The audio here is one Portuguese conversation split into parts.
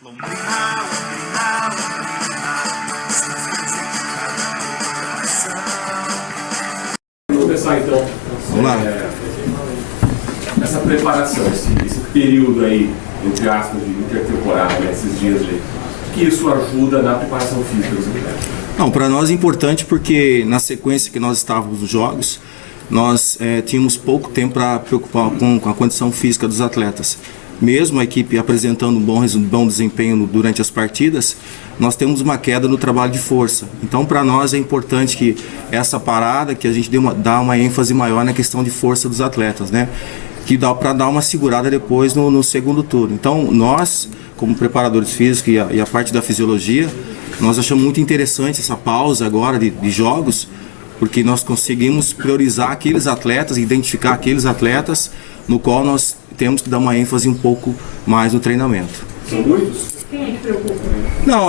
Vamos começar então. Vamos lá. Essa preparação, esse período aí, entre aspas, de intertemporada, esses dias aí, que isso ajuda na preparação física dos atletas? Não, para nós é importante porque na sequência que nós estávamos nos jogos, nós tínhamos pouco tempo para preocupar com a condição física dos atletas. Mesmo a equipe apresentando um bom desempenho durante as partidas, nós temos uma queda no trabalho de força. Então, para nós é importante que essa parada, que a gente dá uma ênfase maior na questão de força dos atletas, né? Que dá para dar uma segurada depois no segundo turno. Então, nós, como preparadores físicos e a parte da fisiologia, nós achamos muito interessante essa pausa agora de jogos, porque nós conseguimos priorizar aqueles atletas, identificar aqueles atletas no qual nós temos que dar uma ênfase um pouco mais no treinamento. São muitos? Quem é que preocupa? Não,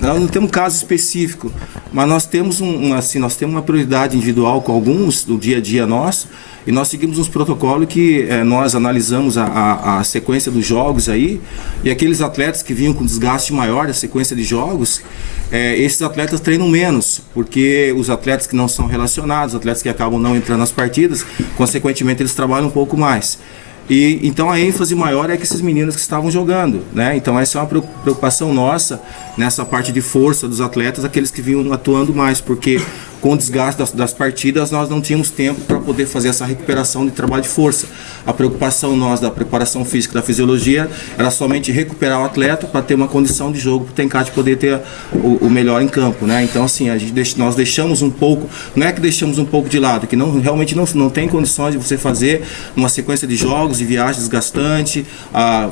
nós não temos um caso específico, mas nós temos nós temos uma prioridade individual com alguns no dia a dia nosso, e nós seguimos uns protocolos que nós analisamos a sequência dos jogos aí, e aqueles atletas que vinham com desgaste maior da sequência de jogos, esses atletas treinam menos, porque os atletas que não são relacionados, atletas que acabam não entrando nas partidas, consequentemente eles trabalham um pouco mais. E então a ênfase maior é que esses meninos que estavam jogando, né? Então essa é uma preocupação nossa nessa parte de força dos atletas, aqueles que vinham atuando mais, porque com o desgaste das partidas nós não tínhamos tempo para poder fazer essa recuperação de trabalho de força. A preocupação nossa da preparação física, da fisiologia, era somente recuperar o atleta para ter uma condição de jogo, para o Tencate poder ter o melhor em campo, né? Então assim, nós deixamos um pouco, não é que deixamos um pouco de lado, que realmente não tem condições de você fazer uma sequência de jogos, de viagem desgastante,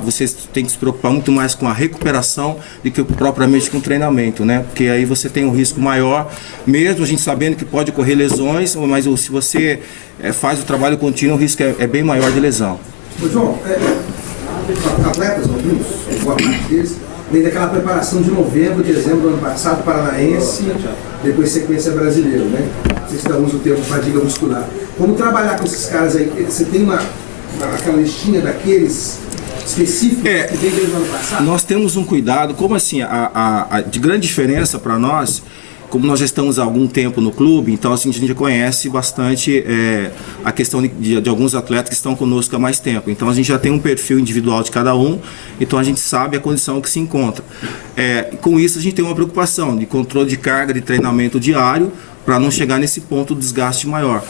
você tem que se preocupar muito mais com a recuperação do que propriamente com o treinamento, né? Porque aí você tem um risco maior, mesmo a gente sabendo que pode ocorrer lesões, mas se você faz o trabalho contínuo, o risco é bem maior de lesão. Ô, João, atletas, alguns, boa parte deles, vem daquela preparação de novembro, dezembro do ano passado, paranaense, depois sequência brasileira, né? Vocês estão usando o termo fadiga muscular. Como trabalhar com esses caras aí? Você tem aquela listinha daqueles específicos que vem desde o ano passado? Nós temos um cuidado, como assim, de grande diferença para nós, como nós já estamos há algum tempo no clube, então assim, a gente conhece bastante a questão de alguns atletas que estão conosco há mais tempo. Então a gente já tem um perfil individual de cada um, então a gente sabe a condição que se encontra. Com isso a gente tem uma preocupação de controle de carga de treinamento diário, para não chegar nesse ponto de desgaste maior.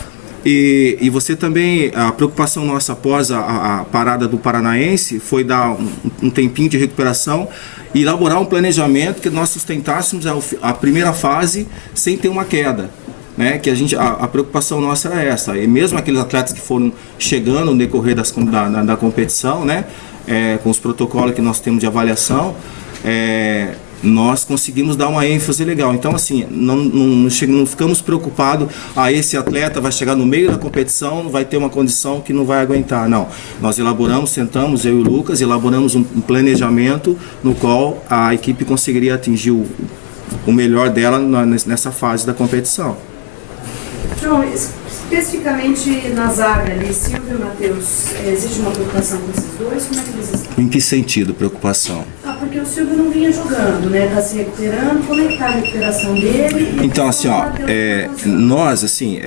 E você também, a preocupação nossa após a parada do Paranaense foi dar um tempinho de recuperação e elaborar um planejamento que nós sustentássemos a primeira fase sem ter uma queda, né? Que a preocupação nossa era essa, e mesmo aqueles atletas que foram chegando no decorrer da competição, né? Com os protocolos que nós temos de avaliação, nós conseguimos dar uma ênfase legal. Então assim, não ficamos preocupados, esse atleta vai chegar no meio da competição, vai ter uma condição que não vai aguentar. Não, nós sentamos, eu e o Lucas, elaboramos um planejamento no qual a equipe conseguiria atingir o melhor dela nessa fase da competição. João, especificamente na zaga ali, Silvio e Matheus, existe uma preocupação com esses dois? Como é que eles estão? Em que sentido, preocupação? Porque o Silvio não vinha jogando, né? Está se recuperando. Como é que está a recuperação dele? Então, assim, nós, assim,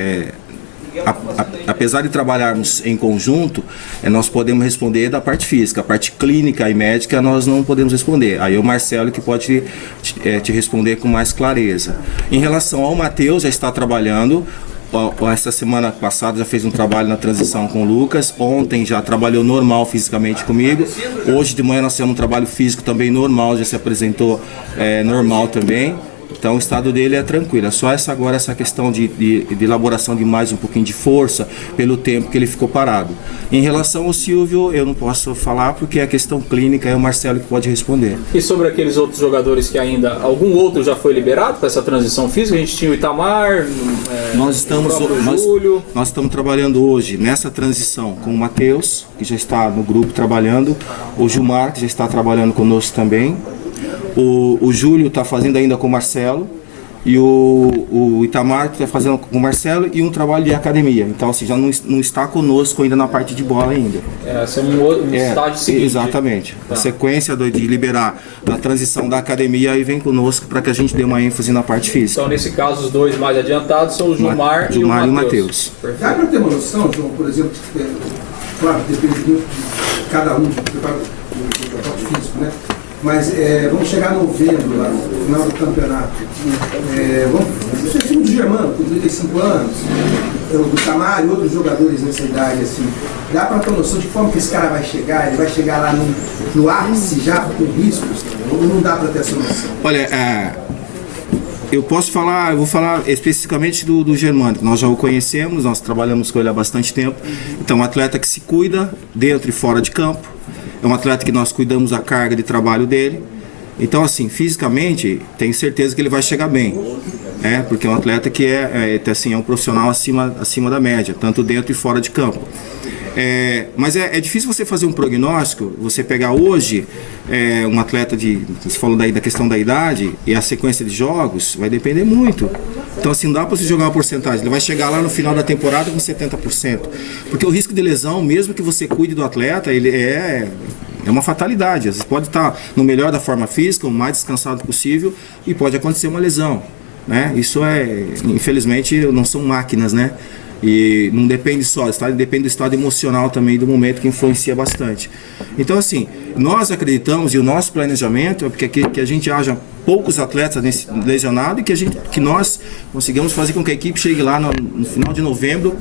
apesar de trabalharmos em conjunto, nós podemos responder da parte física. A parte clínica e médica nós não podemos responder. Aí o Marcelo que pode te responder com mais clareza. Em relação ao Matheus, já está trabalhando. Essa semana passada já fez um trabalho na transição com o Lucas. Ontem já trabalhou normal fisicamente comigo. Hoje de manhã nós temos um trabalho físico também normal, já se apresentou normal também. Então o estado dele é tranquilo. É só essa questão de elaboração de mais um pouquinho de força pelo tempo que ele ficou parado. Em relação ao Silvio, eu não posso falar porque a questão clínica é o Marcelo que pode responder. E sobre aqueles outros jogadores que algum outro já foi liberado para essa transição física? A gente tinha o Itamar, nós estamos trabalhando hoje nessa transição com o Matheus, que já está no grupo trabalhando, o Gilmar, que já está trabalhando conosco também. O Júlio está fazendo ainda com o Marcelo, e o Itamar está fazendo com o Marcelo e um trabalho de academia. Então, assim, já não está conosco ainda na parte de bola ainda. Esse é um estágio seguinte. Exatamente. Tá. A sequência de liberar a transição da academia aí vem conosco para que a gente dê uma ênfase na parte física. Então, nesse caso, os dois mais adiantados são o Gilmar e o Matheus. Dá para ter uma noção, João, por exemplo, claro, depende muito de cada um do preparo físico, né? Mas vamos chegar a novembro, lá, no final do campeonato. Vamos ser do Germano, com 35 anos, do Itamar e outros jogadores nessa idade, assim. Dá para ter noção de como que esse cara vai chegar? Ele vai chegar lá no ápice já com riscos? Ou não dá para ter essa noção? Olha, eu vou falar especificamente do Germano, que nós já o conhecemos, nós trabalhamos com ele há bastante tempo. Então, um atleta que se cuida dentro e fora de campo. É um atleta que nós cuidamos da carga de trabalho dele. Então, assim, fisicamente, tenho certeza que ele vai chegar bem. Porque é um atleta que é um profissional acima da média, tanto dentro e fora de campo. Mas é difícil você fazer um prognóstico, você pegar hoje um atleta você falou da questão da idade e a sequência de jogos, vai depender muito. Então, assim, não dá para você jogar uma porcentagem, ele vai chegar lá no final da temporada com 70%. Porque o risco de lesão, mesmo que você cuide do atleta, ele é uma fatalidade. Às vezes pode estar no melhor da forma física, o mais descansado possível, e pode acontecer uma lesão, né? Isso infelizmente, não são máquinas, né? E não depende só, depende do estado emocional também, do momento, que influencia bastante. Então, assim, nós acreditamos, e o nosso planejamento é que a gente haja poucos atletas lesionados e que nós consigamos fazer com que a equipe chegue lá no final de novembro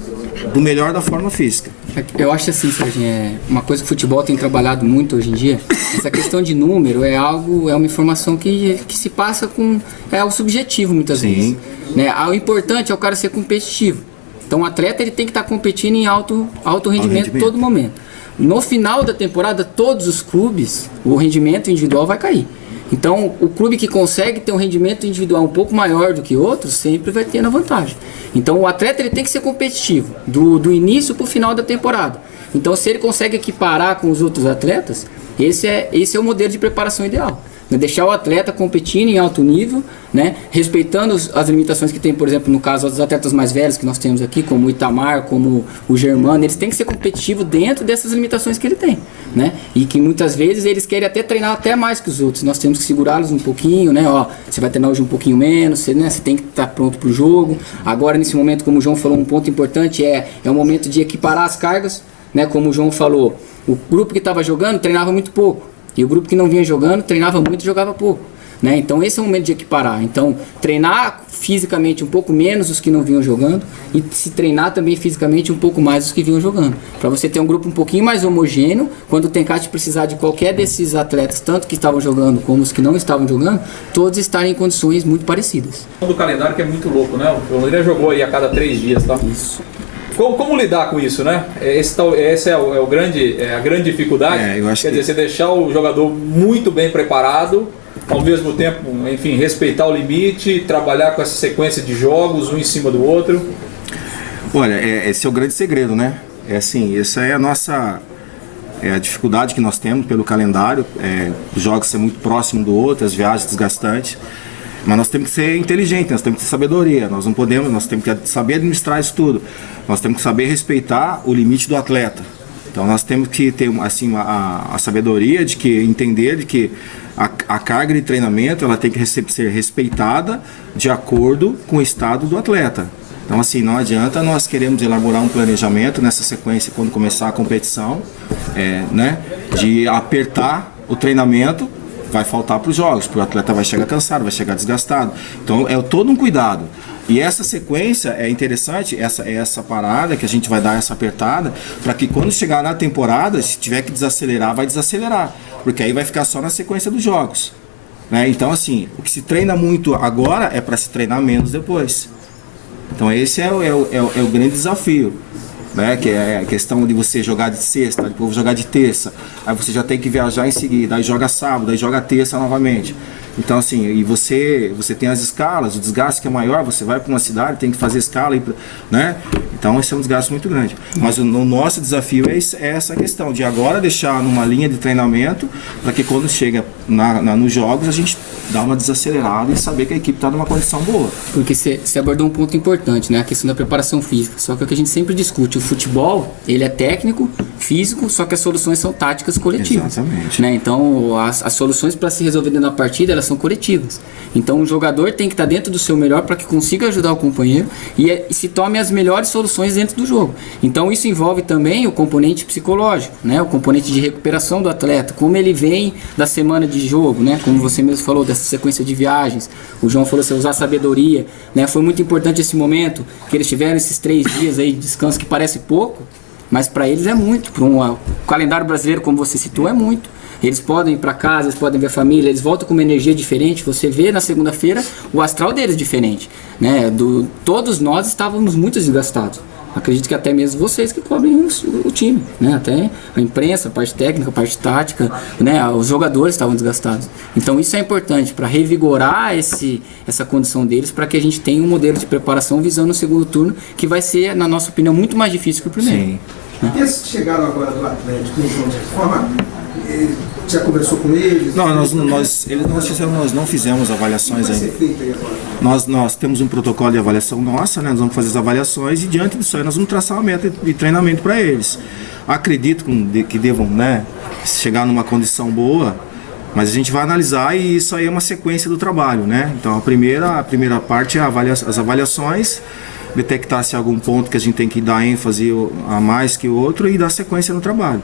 do melhor da forma física. Eu acho assim, Serginho, uma coisa que o futebol tem trabalhado muito hoje em dia, essa questão de número é uma informação que se passa é o subjetivo muitas vezes. Né? O importante é o cara ser competitivo. Então o atleta ele tem que estar competindo em alto rendimento todo momento. No final da temporada, todos os clubes, o rendimento individual vai cair. Então o clube que consegue ter um rendimento individual um pouco maior do que outros, sempre vai ter na vantagem. Então o atleta ele tem que ser competitivo, do início para o final da temporada. Então se ele consegue equiparar com os outros atletas, esse é o modelo de preparação ideal. Deixar o atleta competindo em alto nível, né? Respeitando as limitações que tem, por exemplo, no caso dos atletas mais velhos que nós temos aqui, como o Itamar, como o Germano, eles têm que ser competitivos dentro dessas limitações que ele tem, né? E que muitas vezes eles querem até treinar até mais que os outros. Nós temos que segurá-los um pouquinho, né? Você vai treinar hoje um pouquinho menos, você tem que estar pronto para o jogo. Agora, nesse momento, como o João falou, um ponto importante é o momento de equiparar as cargas, né? Como o João falou, o grupo que estava jogando treinava muito pouco. E o grupo que não vinha jogando, treinava muito e jogava pouco. Né? Então esse é o momento de equiparar. Então treinar fisicamente um pouco menos os que não vinham jogando e se treinar também fisicamente um pouco mais os que vinham jogando. Para você ter um grupo um pouquinho mais homogêneo, quando o Tencate precisar de qualquer desses atletas, tanto que estavam jogando como os que não estavam jogando, todos estarem em condições muito parecidas. Do calendário que é muito louco, né? O Londrina jogou aí a cada 3 dias, tá? Isso. Como lidar com isso, né? Essa é a grande dificuldade. Eu acho Quer dizer, você deixar o jogador muito bem preparado, ao mesmo tempo, enfim, respeitar o limite, trabalhar com essa sequência de jogos, um em cima do outro. Olha, esse é o grande segredo, né? Essa é a dificuldade que nós temos pelo calendário, os jogos ser muito próximos do outro, as viagens desgastantes. Mas nós temos que ser inteligentes, nós temos que ter sabedoria, nós temos que saber administrar isso tudo. Nós temos que saber respeitar o limite do atleta. Então nós temos que ter assim, a sabedoria de entender de que a carga de treinamento ela tem que ser respeitada de acordo com o estado do atleta. Então assim, não adianta nós queremos elaborar um planejamento nessa sequência quando começar a competição, né, de apertar o treinamento. Vai faltar para os jogos, porque o atleta vai chegar cansado, vai chegar desgastado. Então é todo um cuidado. E essa sequência é interessante, essa parada que a gente vai dar essa apertada, para que quando chegar na temporada, se tiver que desacelerar, vai desacelerar. Porque aí vai ficar só na sequência dos jogos. Né? Então assim, o que se treina muito agora é para se treinar menos depois. Então esse é o grande desafio. Né? Que é a questão de você jogar de sexta, depois jogar de terça, aí você já tem que viajar em seguida, aí joga sábado, aí joga terça novamente. Então, assim, e você tem as escalas, o desgaste que é maior, você vai para uma cidade, tem que fazer escala, né? Então, esse é um desgaste muito grande. Mas o nosso desafio é essa questão, de agora deixar numa linha de treinamento, para que quando chega nos jogos, a gente dá uma desacelerada e saber que a equipe está numa condição boa. Porque você abordou um ponto importante, né? A questão da preparação física. Só que é o que a gente sempre discute, o futebol, ele é técnico, físico, só que as soluções são táticas coletivas. Exatamente. Né? Então, as soluções para se resolver dentro da partida, elas são coletivas. Então, o jogador tem que estar dentro do seu melhor para que consiga ajudar o companheiro e se tome as melhores soluções dentro do jogo. Então, isso envolve também o componente psicológico, né? O componente de recuperação do atleta, como ele vem da semana de jogo, né? Como você mesmo falou, dessa sequência de viagens. O João falou, você usar sabedoria, né? Foi muito importante esse momento que eles tiveram esses 3 dias aí de descanso, que parece pouco, mas para eles é muito. Para o calendário brasileiro, como você citou, é muito. Eles podem ir para casa, eles podem ver a família, eles voltam com uma energia diferente. Você vê na segunda-feira o astral deles diferente, né? Todos nós estávamos muito desgastados. Acredito que até mesmo vocês que cobrem o time, né? Até a imprensa, a parte técnica, a parte tática, né? Os jogadores estavam desgastados. Então isso é importante para revigorar essa condição deles, para que a gente tenha um modelo de preparação visando o segundo turno, que vai ser, na nossa opinião, muito mais difícil que o primeiro. Sim. E esses que chegaram agora do Atlético, de forma, já conversou com eles? Não, nós não fizemos avaliações Vai ainda. ser feito aí agora? Nós temos um protocolo de avaliação nossa, né? Nós vamos fazer as avaliações e diante disso aí nós vamos traçar uma meta de treinamento para eles. Acredito que devam, né, chegar numa condição boa, mas a gente vai analisar e isso aí é uma sequência do trabalho, né? Então a primeira parte é as avaliações, detectar se há algum ponto que a gente tem que dar ênfase a mais que o outro e dar sequência no trabalho.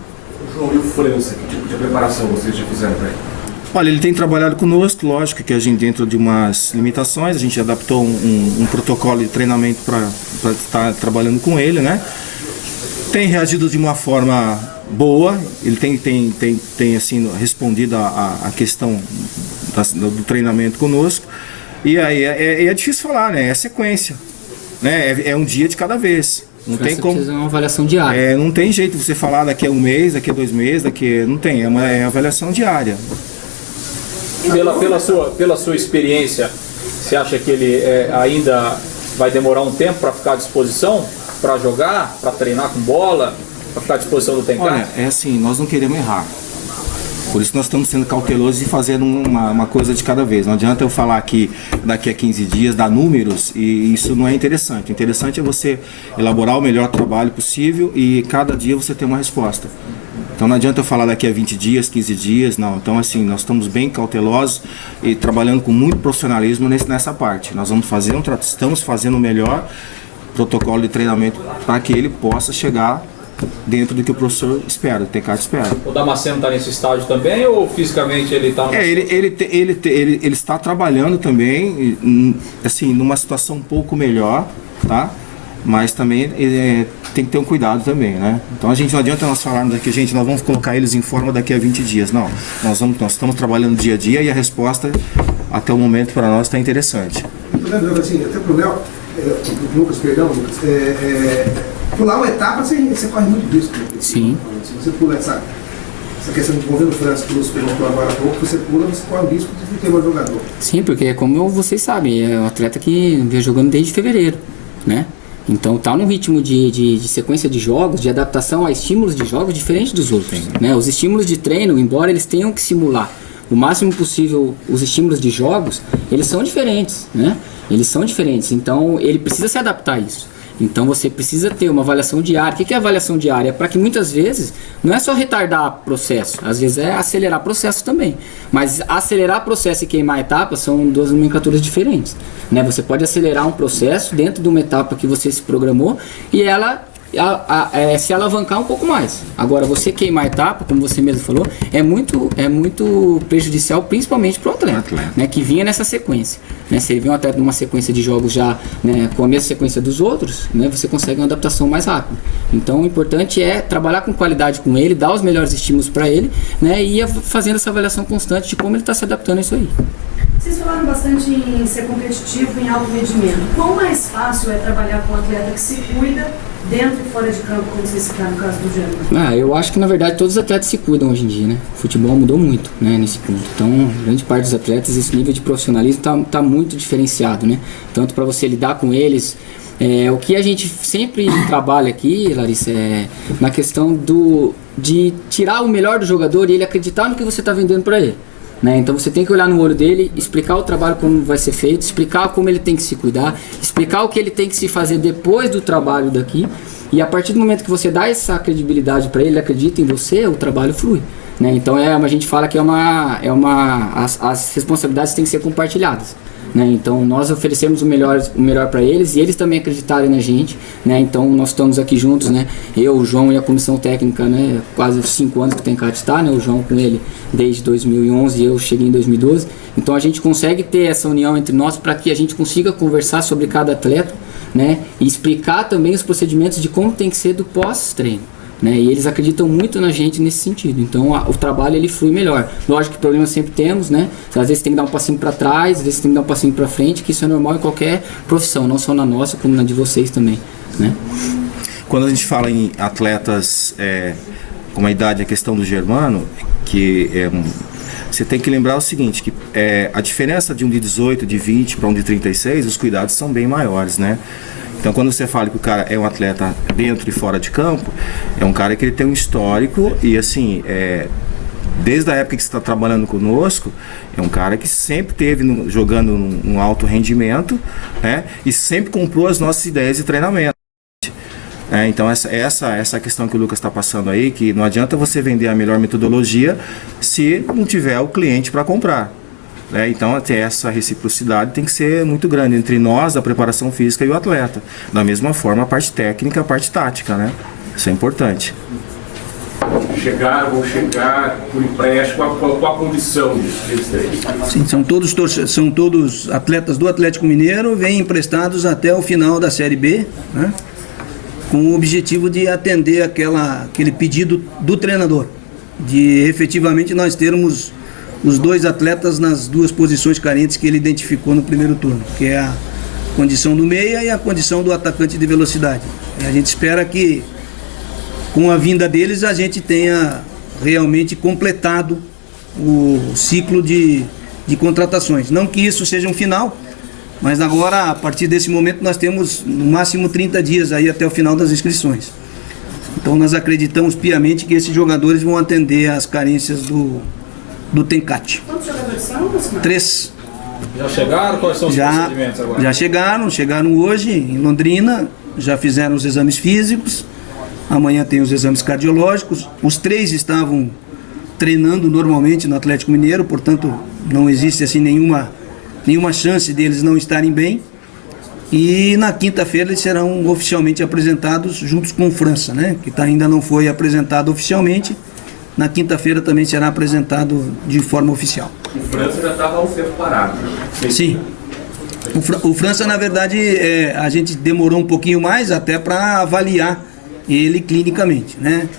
João, e o França, que tipo de preparação vocês já fizeram para ele? Olha, ele tem trabalhado conosco, lógico que a gente, dentro de umas limitações, a gente adaptou um protocolo de treinamento para estar trabalhando com ele, né? Tem reagido de uma forma boa, ele tem assim, respondido a questão do treinamento conosco, e aí é difícil falar, né? É sequência, né? É um dia de cada vez. Não tem como. Precisa de uma avaliação diária. Não tem jeito você falar daqui a um mês, daqui a 2 meses, não tem. É uma avaliação diária. Pela sua experiência, você acha que ele ainda vai demorar um tempo para ficar à disposição, para jogar, para treinar com bola, para ficar à disposição do Tencar? Olha, é assim, nós não queremos errar. Por isso nós estamos sendo cautelosos e fazendo uma coisa de cada vez. Não adianta eu falar que daqui a 15 dias dá números e isso não é interessante. O interessante é você elaborar o melhor trabalho possível e cada dia você ter uma resposta. Então não adianta eu falar daqui a 20 dias, 15 dias, não. Então assim, nós estamos bem cautelosos e trabalhando com muito profissionalismo nessa parte. Nós estamos fazendo o melhor protocolo de treinamento para que ele possa chegar dentro do que o professor espera, o Tencar espera. O Damasceno está nesse estágio também ou fisicamente ele está... Ele está trabalhando também, assim, numa situação um pouco melhor, tá? Mas também tem que ter um cuidado também, né? Então não adianta nós falarmos aqui, gente, nós vamos colocar eles em forma daqui a 20 dias. Não, nós estamos trabalhando dia a dia e a resposta até o momento para nós está interessante. Assim, até pro Léo, Lucas, perdão, Lucas, pular uma etapa você corre muito risco. Sim. Se você pula essa questão de envolvendo o França, que você perguntou agora há pouco, você corre o risco de ter um jogador. Sim, porque como vocês sabem, é um atleta que vem jogando desde fevereiro, né? Então tá num ritmo de sequência de jogos, de adaptação a estímulos de jogos diferente dos outros, né? Os estímulos de treino, embora eles tenham que simular o máximo possível os estímulos de jogos, eles são diferentes, né? Eles são diferentes, então ele precisa se adaptar a isso. Então você precisa ter uma avaliação diária. O que é avaliação diária? É para que muitas vezes não é só retardar processo, às vezes é acelerar processo também. Mas acelerar processo e queimar etapas são 2 nomenclaturas diferentes, né? Você pode acelerar um processo dentro de uma etapa que você se programou e ela se alavancar um pouco mais. Agora, você queimar a etapa, como você mesmo falou, é muito prejudicial, principalmente para o atleta, né, que vinha nessa sequência. Né, se ele vinha um atleta numa sequência de jogos já, né, com a mesma sequência dos outros, né, você consegue uma adaptação mais rápida. Então, o importante é trabalhar com qualidade com ele, dar os melhores estímulos para ele, né, e ir fazendo essa avaliação constante de como ele está se adaptando a isso aí. Vocês falaram bastante em ser competitivo em alto rendimento. Quão mais fácil é trabalhar com um atleta que se cuida dentro e fora de campo, como você citar no caso do Germano? Eu acho que na verdade todos os atletas se cuidam hoje em dia, né? O futebol mudou muito, né, nesse ponto. Então, grande parte dos atletas, esse nível de profissionalismo tá muito diferenciado, né? Tanto para você lidar com eles. O que a gente sempre trabalha aqui, Larissa, é na questão de tirar o melhor do jogador e ele acreditar no que você está vendendo para ele. Né? Então você tem que olhar no olho dele, explicar o trabalho como vai ser feito, explicar como ele tem que se cuidar, explicar o que ele tem que se fazer depois do trabalho daqui, e a partir do momento que você dá essa credibilidade para ele acredita em você, o trabalho flui. Né? Então a gente fala que as responsabilidades têm que ser compartilhadas. Né? Então nós oferecemos o melhor para eles e eles também acreditarem na gente. Né? Então nós estamos aqui juntos, né? Eu, o João e a comissão técnica, né? Quase 5 anos que tem que estar, né? O João com ele desde 2011 e eu cheguei em 2012. Então a gente consegue ter essa união entre nós para que a gente consiga conversar sobre cada atleta, né? E explicar também os procedimentos de como tem que ser do pós-treino. Né? E eles acreditam muito na gente nesse sentido. Então o trabalho ele flui melhor. Lógico que problemas sempre temos, né? Às vezes tem que dar um passinho para trás, às vezes tem que dar um passinho para frente, que isso é normal em qualquer profissão, não só na nossa, como na de vocês também, né? Quando a gente fala em atletas com uma idade, a questão do Germano, que você tem que lembrar o seguinte, que a diferença de um de 18, de 20 para um de 36, os cuidados são bem maiores, né? Então, quando você fala que o cara é um atleta dentro e fora de campo, é um cara que ele tem um histórico e, assim, desde a época que você está trabalhando conosco, é um cara que sempre esteve jogando num alto rendimento, né? E sempre comprou as nossas ideias de treinamento. Então, essa questão que o Lucas está passando aí, que não adianta você vender a melhor metodologia se não tiver o cliente para comprar. Então, até essa reciprocidade tem que ser muito grande entre nós, a preparação física e o atleta. Da mesma forma, a parte técnica, a parte tática, né? Isso é importante. Vão chegar por empréstimo, qual a condição deles terem? Sim, são todos atletas do Atlético Mineiro, vêm emprestados até o final da Série B, né? Com o objetivo de atender aquele pedido do treinador, de efetivamente nós termos os 2 atletas nas 2 posições carentes que ele identificou no primeiro turno, que é a condição do meia e a condição do atacante de velocidade. E a gente espera que com a vinda deles a gente tenha realmente completado o ciclo de contratações. Não que isso seja um final, mas agora, a partir desse momento, nós temos no máximo 30 dias aí até o final das inscrições. Então nós acreditamos piamente que esses jogadores vão atender às carências do Tencate. Quantos jogadores são, Osmar? 3. Já chegaram? Quais são os procedimentos agora? Já chegaram hoje em Londrina, já fizeram os exames físicos, amanhã tem os exames cardiológicos. Os 3 estavam treinando normalmente no Atlético Mineiro, portanto não existe assim nenhuma chance deles não estarem bem. E na quinta-feira eles serão oficialmente apresentados juntos com o França, né? Que ainda não foi apresentado oficialmente. Na quinta-feira também será apresentado de forma oficial. O França já estava há um tempo parado. Sim. O França, na verdade, a gente demorou um pouquinho mais até para avaliar ele clinicamente, né?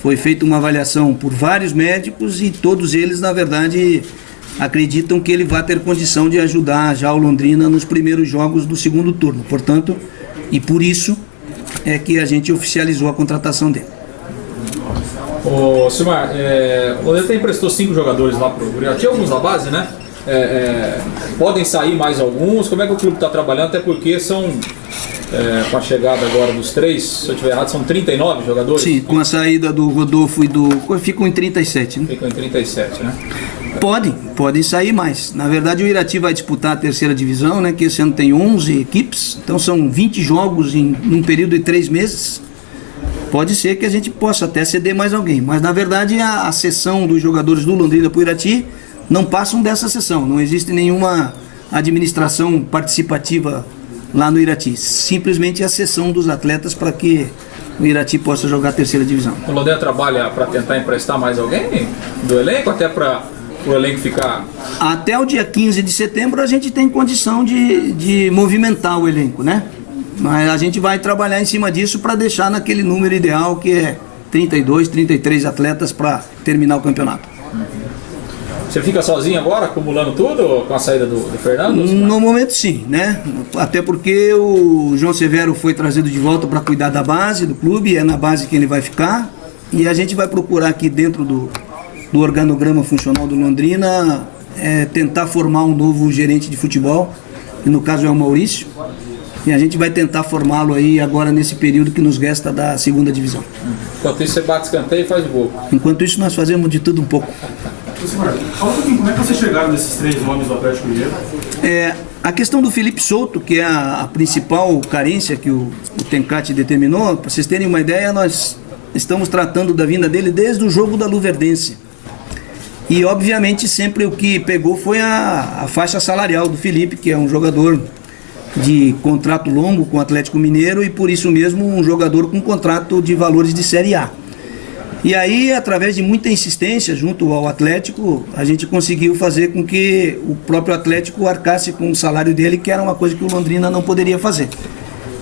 Foi feita uma avaliação por vários médicos e todos eles, na verdade, acreditam que ele vai ter condição de ajudar já o Londrina nos primeiros jogos do segundo turno. Portanto, e por isso é que a gente oficializou a contratação dele. Ô, Silmar, o Londrina emprestou 5 jogadores lá pro Irati, alguns na base, né? Podem sair mais alguns? Como é que o clube está trabalhando? Até porque são, com a chegada agora dos 3, se eu estiver errado, são 39 jogadores? Sim, com a saída do Rodolfo e do... ficam em 37, né? Ficam em 37, né? Podem sair mais. Na verdade, o Irati vai disputar a terceira divisão, né? Que esse ano tem 11 equipes, então são 20 jogos num período de 3 meses. Pode ser que a gente possa até ceder mais alguém, mas na verdade a cessão dos jogadores do Londrina para o Irati não passam dessa cessão, não existe nenhuma administração participativa lá no Irati, simplesmente a cessão dos atletas para que o Irati possa jogar a terceira divisão. O Londrina trabalha para tentar emprestar mais alguém do elenco, até para o elenco ficar... Até o dia 15 de setembro a gente tem condição de movimentar o elenco, né? Mas a gente vai trabalhar em cima disso para deixar naquele número ideal que é 32, 33 atletas para terminar o campeonato. Você fica sozinho agora, acumulando tudo com a saída do Fernando? No momento sim, né? Até porque o João Severo foi trazido de volta para cuidar da base do clube, é na base que ele vai ficar. E a gente vai procurar aqui dentro do organograma funcional do Londrina tentar formar um novo gerente de futebol, que no caso é o Maurício. E a gente vai tentar formá-lo aí agora nesse período que nos resta da segunda divisão. Enquanto isso você bate escanteio e faz o gol. Enquanto isso nós fazemos de tudo um pouco. Fala um pouquinho, como é que vocês chegaram nesses 3 nomes do Atlético Mineiro? A questão do Felipe Souto, que é a principal carência que o Tencate determinou, para vocês terem uma ideia, nós estamos tratando da vinda dele desde o jogo da Luverdense. E obviamente sempre o que pegou foi a faixa salarial do Felipe, que é um jogador de contrato longo com o Atlético Mineiro e por isso mesmo um jogador com contrato de valores de Série A. E aí, através de muita insistência junto ao Atlético, a gente conseguiu fazer com que o próprio Atlético arcasse com o salário dele, que era uma coisa que o Londrina não poderia fazer.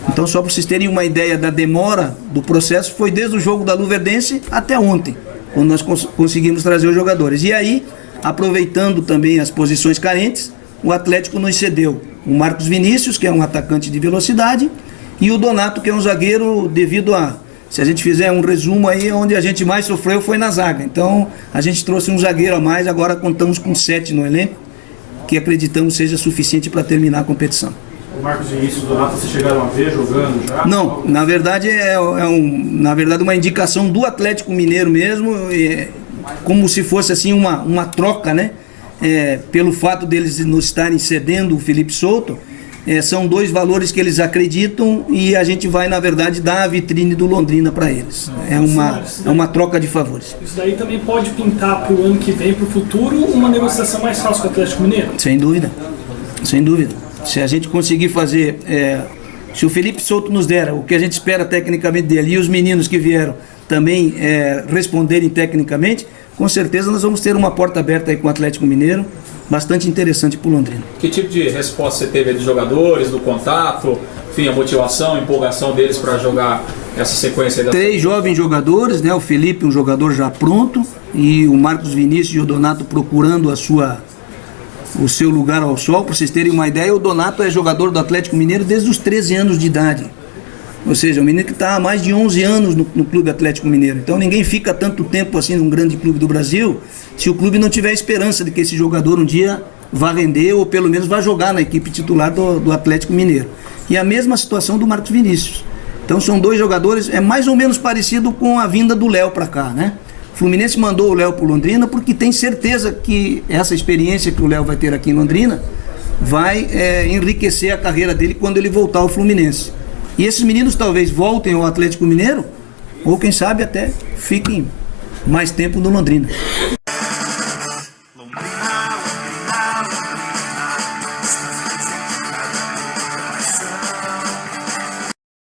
Então, só para vocês terem uma ideia da demora do processo, foi desde o jogo da Luverdense até ontem, quando nós conseguimos trazer os jogadores. E aí, aproveitando também as posições carentes, o Atlético nos cedeu o Marcos Vinícius, que é um atacante de velocidade, e o Donato, que é um zagueiro devido a... Se a gente fizer um resumo aí, onde a gente mais sofreu foi na zaga. Então, a gente trouxe um zagueiro a mais, agora contamos com 7 no elenco, que acreditamos seja suficiente para terminar a competição. O Marcos Vinícius e o Donato, vocês chegaram a ver jogando já? Não, na verdade na verdade uma indicação do Atlético Mineiro mesmo, como se fosse assim uma troca, né? Pelo fato deles nos estarem cedendo o Felipe Souto, são 2 valores que eles acreditam e a gente vai, na verdade, dar a vitrine do Londrina para eles. É uma troca de favores. Isso daí também pode pintar para o ano que vem, para o futuro, uma negociação mais fácil com o Atlético Mineiro? Sem dúvida, sem dúvida. Se a gente conseguir fazer, se o Felipe Souto nos der o que a gente espera tecnicamente dele e os meninos que vieram também responderem tecnicamente, com certeza nós vamos ter uma porta aberta aí com o Atlético Mineiro, bastante interessante para o Londrina. Que tipo de resposta você teve dos jogadores, do contato, enfim, a motivação, a empolgação deles para jogar essa sequência aí? 3 jovens jogadores, né? O Felipe, um jogador já pronto, e o Marcos Vinícius e o Donato procurando o seu lugar ao sol. Para vocês terem uma ideia, o Donato é jogador do Atlético Mineiro desde os 13 anos de idade. Ou seja, um menino que está há mais de 11 anos no Clube Atlético Mineiro. Então ninguém fica tanto tempo assim num grande clube do Brasil se o clube não tiver esperança de que esse jogador um dia vá render ou pelo menos vá jogar na equipe titular do Atlético Mineiro. E a mesma situação do Marcos Vinícius. Então são 2 jogadores, mais ou menos parecido com a vinda do Léo para cá, né? O Fluminense mandou o Léo para o Londrina porque tem certeza que essa experiência que o Léo vai ter aqui em Londrina vai enriquecer a carreira dele quando ele voltar ao Fluminense. E esses meninos talvez voltem ao Atlético Mineiro ou quem sabe até fiquem mais tempo no Londrina.